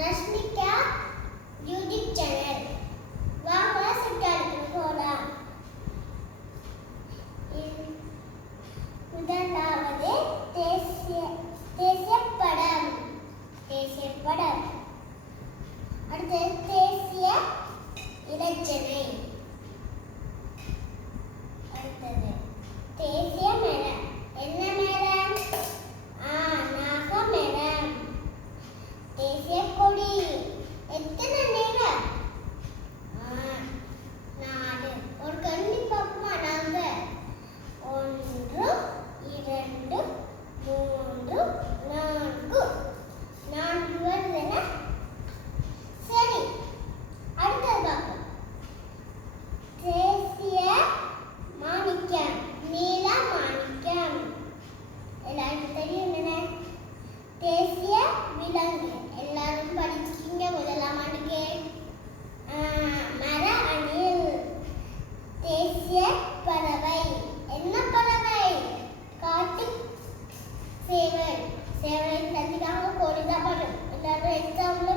Rashmika YouTube channel. வாங்க subscribe போலாம். முதலாவது தேசிய படம். அடுத்து தேசிய இலச்சினை. அடுத்தது தேசிய மரம். என்ன மரம்? நாகமரம். தேசிய கொடி. எத்தனை நிறம்? 4. ஒரு கண்ணி பார்ப்போமா நாங்க? 1 2 3 4. 4 வருதுன்னா சரி. அடுத்தது பார்ப்போம். தேசிய மாணிக்கம். நீல மாணிக்கம். எல்லாருக்கும் தெரியும் என்ன? தேசிய விலங்கு. எல்லாரும் படிச்சிருக்கீங்க முதலாம் ஆண்டுக்கு. மர அணில். தேசிய பறவை. என்ன பறவை? காட்டு சேவல். சேவலை தந்திக்காக கோழிதான் படும். எல்லாரும் எக்ஸாம்ல